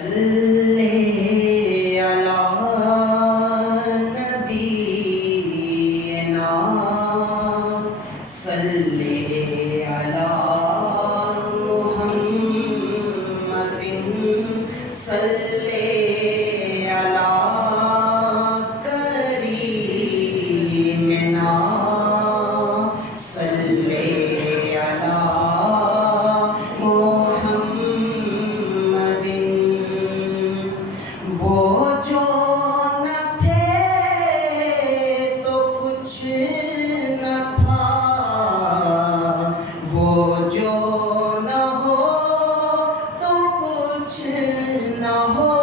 सल्ले अला नबीना सल्ले अला मुहम्मदिन सल्ले अला करीमिना सल्ले अला मुहम्मदिन। वो जो न थे तो कुछ न था, वो जो न हो तो कुछ न हो,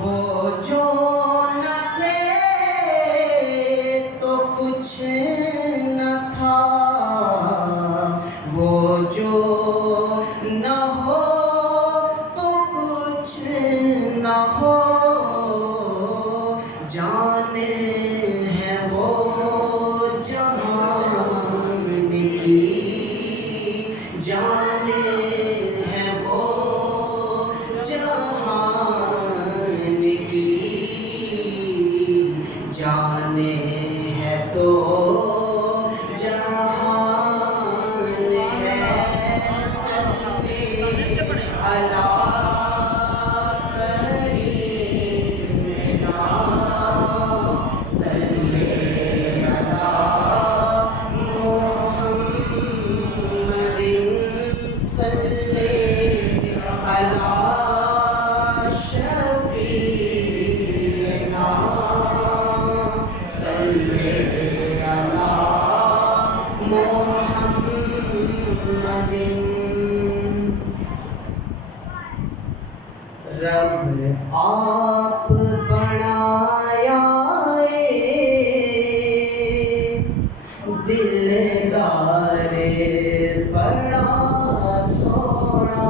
वो जो न थे तो कुछ न था, वो जो न हो तो कुछ न हो। जान है वो जहान की, जान है वो जहान की, जान है तो जहान है। सल्ले अला करीमिना सल्ले अला मुहम्मदिन सल्ले अला शफीना सल्ले अला मुहम्मदिन। रब आप बनाया दिलदार बड़ा सोना,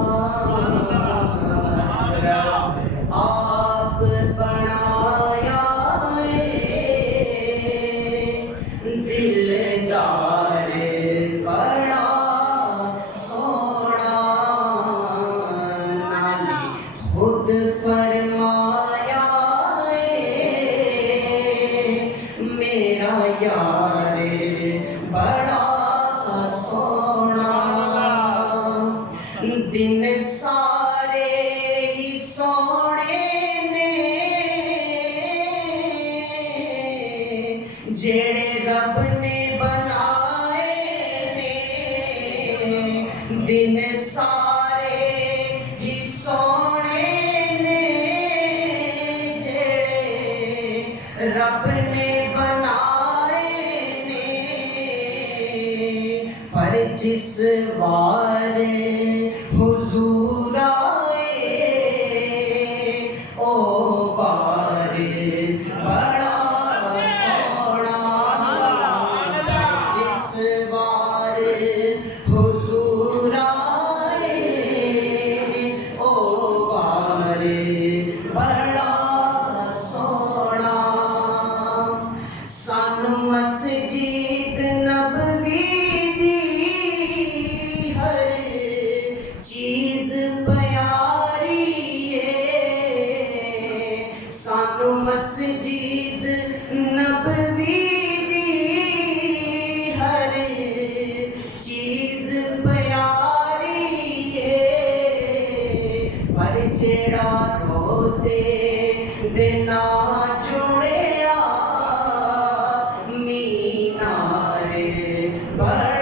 रब आप बनाया दिलदार बड़ा सोना। नाले खुद फरमाया मेरा यार बड़ा सोना। दिन सारे ही सोने ने जेड़े रब ने बनाए ने, दिन सारे ही सोने ने जेड़े रब ने बनाए ने। पर जिस वार हुजूर आए ओ वार बड़ा सोना। जिस वार हुजूर आए ओ वार बड़ा सोना। सानू मस्जिद नबवी दी हर चीज प्यारी है, सानू मस्जिद नबवी दी हर चीज प्यारी है। पर जेड़ा रोज़े दे नाल जुड़िया मीनार बड़ा